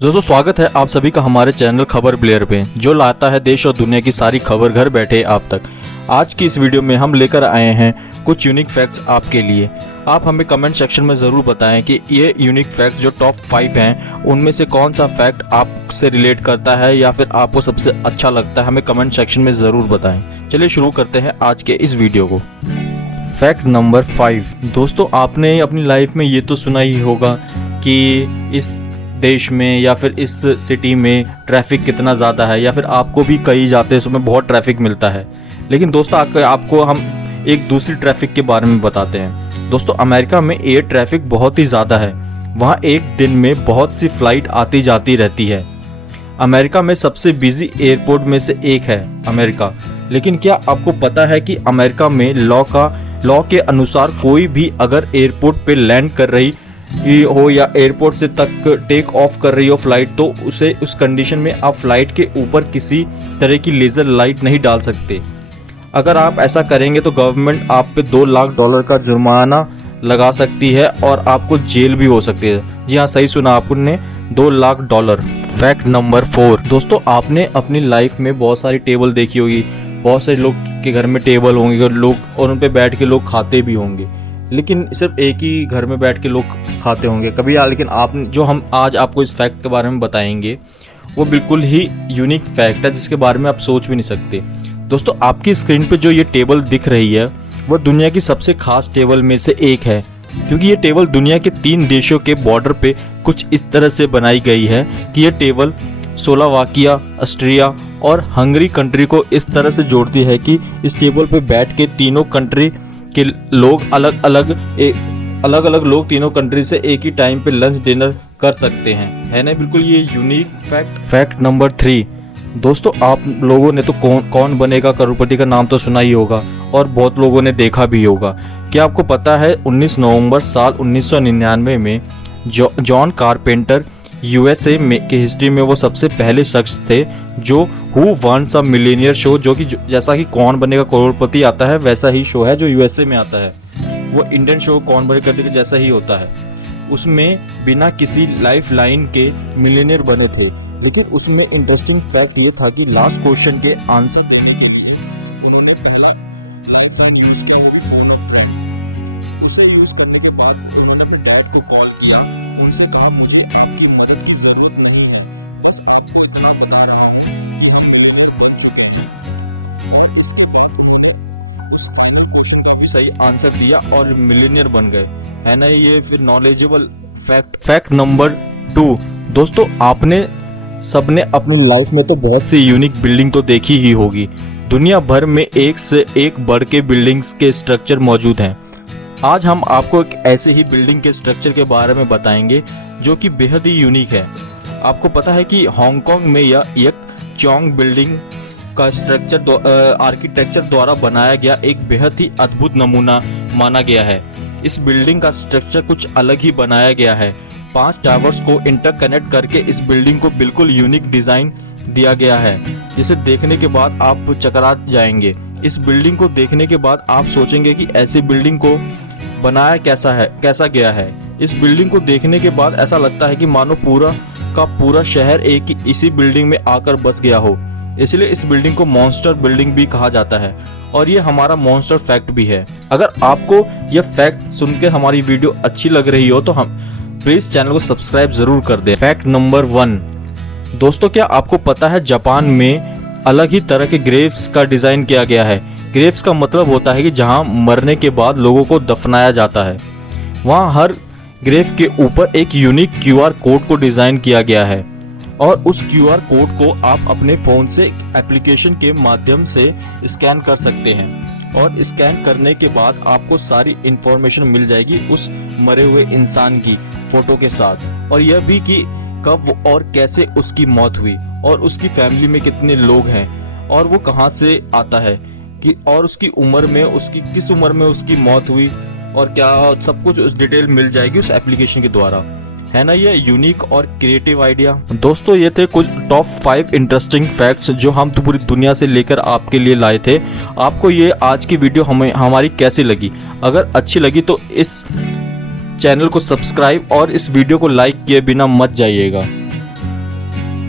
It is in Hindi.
दोस्तों स्वागत है आप सभी का हमारे चैनल खबर ब्लेयर पे, जो लाता है देश और दुनिया की सारी खबर घर बैठे आप तक। आज की इस वीडियो में हम लेकर आए हैं कुछ यूनिक फैक्ट्स आपके लिए। आप हमें कमेंट सेक्शन में ज़रूर बताएं कि ये यूनिक फैक्ट्स जो टॉप 5 हैं उनमें से कौन सा फैक्ट आपसे रिलेट करता है या फिर आपको सबसे अच्छा लगता है। हमें कमेंट सेक्शन में ज़रूर बताएं। चलिए शुरू करते हैं आज के इस वीडियो को। Fact number 5। दोस्तों आपने अपनी लाइफ में ये तो सुना ही होगा कि इस देश में या फिर इस सिटी में ट्रैफिक कितना ज़्यादा है, या फिर आपको भी कहीं जाते हैं उसमें बहुत ट्रैफिक मिलता है। लेकिन दोस्तों आपको हम एक दूसरी ट्रैफिक के बारे में बताते हैं। दोस्तों अमेरिका में एयर ट्रैफिक बहुत ही ज़्यादा है। वहाँ एक दिन में बहुत सी फ्लाइट आती जाती रहती है। अमेरिका में सबसे बिजी एयरपोर्ट में से एक है अमेरिका। लेकिन क्या आपको पता है कि अमेरिका में लॉ के अनुसार कोई भी अगर एयरपोर्ट पे लैंड कर रही हो या एयरपोर्ट से तक टेक ऑफ कर रही हो फ्लाइट, तो उसे उस कंडीशन में आप फ्लाइट के ऊपर किसी तरह की लेज़र लाइट नहीं डाल सकते। अगर आप ऐसा करेंगे तो गवर्नमेंट आप पे $2 लाख का जुर्माना लगा सकती है और आपको जेल भी हो सकती है। जी हाँ, सही सुना आपने, $2 लाख। Fact number 4। दोस्तों आपने अपनी लाइफ में बहुत सारी टेबल देखी होगी। बहुत सारे लोग के घर में टेबल होंगे और उन पे बैठ के लोग खाते भी होंगे। लेकिन सिर्फ एक ही घर में बैठ के लोग खाते होंगे कभी। लेकिन हम आज आपको इस फैक्ट के बारे में बताएंगे वो बिल्कुल ही यूनिक फैक्ट है जिसके बारे में आप सोच भी नहीं सकते। दोस्तों आपकी स्क्रीन पे जो ये टेबल दिख रही है वो दुनिया की सबसे खास टेबल में से एक है, क्योंकि ये टेबल दुनिया के 3 देशों के बॉर्डर पे कुछ इस तरह से बनाई गई है कि ये टेबल स्लोवाकिया, ऑस्ट्रिया और हंगरी कंट्री को इस तरह से जोड़ती है कि इस टेबल पे बैठ के तीनों कंट्री के लोग अलग अलग लोग तीनों कंट्री से एक ही टाइम पे लंच डिनर कर सकते हैं। है ना बिल्कुल ये यूनिक फैक्ट नंबर 3। दोस्तों आप लोगों ने तो कौन बनेगा करोड़पति का नाम तो सुना ही होगा और बहुत लोगों ने देखा भी होगा। क्या आपको पता है 19 नवंबर साल 1999 में जॉन कारपेंटर यूएसए के हिस्ट्री में वो सबसे पहले शख्स थे जो who wants a millionaire show, जो कि जैसा कि कौन बनेगा करोड़पति आता है वैसा ही शो है जो यूएसए में आता है। वो इंडियन शो कौन बनेगा करोड़पति जैसा ही होता है। उसमें बिना किसी लाइफ लाइन के मिलियनियर बने थे। लेकिन उसमें इंटरेस्टिंग फैक्ट ये था कि लास्ट क्वेश्चन के आंसर देने के लिए उन्होंने पहला लाइफ लाइन यूज किया। उसे यूज करने के बाद उन्होंने कैरेक्टर को कॉल किया। सही आंसर दिया और मिलियनियर बन गए। है ना ये फिर नॉलेजेबल फैक्ट नंबर 2। दोस्तों आपने सबने अपनी लाइफ में तो बहुत सी यूनिक बिल्डिंग तो देखी ही होगी। दुनिया भर में एक से एक बढ़ के बिल्डिंग्स के स्ट्रक्चर मौजूद हैं। आज हम आपको एक ऐसे ही बिल्डिंग के स्ट्रक्चर के बारे में बताएंगे जो कि बेहद ही यूनिक है। आपको पता है कि हांगकांग में यह चोंग बिल्डिंग का स्ट्रक्चर आर्किटेक्चर द्वारा बनाया गया एक बेहद ही अद्भुत नमूना माना गया है। इस बिल्डिंग का स्ट्रक्चर कुछ अलग ही बनाया गया है। 5 टावर्स को इंटरकनेक्ट करके इस बिल्डिंग को बिल्कुल यूनिक डिजाइन दिया गया है, जिसे देखने के बाद आप चकरा जाएंगे। इस बिल्डिंग को देखने के बाद आप सोचेंगे कि ऐसी बिल्डिंग को बनाया कैसा गया है। इस बिल्डिंग को देखने के बाद ऐसा लगता है कि मानो पूरा का पूरा शहर एक इसी बिल्डिंग में आकर बस गया हो। इसलिए इस बिल्डिंग को मॉन्स्टर बिल्डिंग भी कहा जाता है और ये हमारा मॉन्स्टर फैक्ट भी है। अगर आपको यह फैक्ट सुनकर हमारी वीडियो अच्छी लग रही हो तो हम प्लीज चैनल को सब्सक्राइब जरूर कर दें। Fact number 1। दोस्तों क्या आपको पता है जापान में अलग ही तरह के ग्रेव्स का डिजाइन किया गया है। ग्रेव्स का मतलब होता है कि जहां मरने के बाद लोगों को दफनाया जाता है। वहां हर ग्रेव के ऊपर एक यूनिक QR कोड को डिजाइन किया गया है और उस QR कोड को आप अपने फ़ोन से एप्लीकेशन के माध्यम से स्कैन कर सकते हैं और स्कैन करने के बाद आपको सारी इन्फॉर्मेशन मिल जाएगी उस मरे हुए इंसान की फ़ोटो के साथ, और यह भी कि कब और कैसे उसकी मौत हुई और उसकी फैमिली में कितने लोग हैं और वो कहाँ से आता है कि और उसकी उम्र में किस उम्र में उसकी मौत हुई और क्या सब कुछ उस डिटेल मिल जाएगी उस एप्लीकेशन के द्वारा। है ना ये यूनिक और क्रिएटिव आइडिया। दोस्तों ये थे कुछ टॉप 5 इंटरेस्टिंग फैक्ट्स जो हम तो पूरी दुनिया से लेकर आपके लिए लाए थे। आपको ये आज की वीडियो हमारी कैसी लगी? अगर अच्छी लगी तो इस चैनल को सब्सक्राइब और इस वीडियो को लाइक किए बिना मत जाइएगा।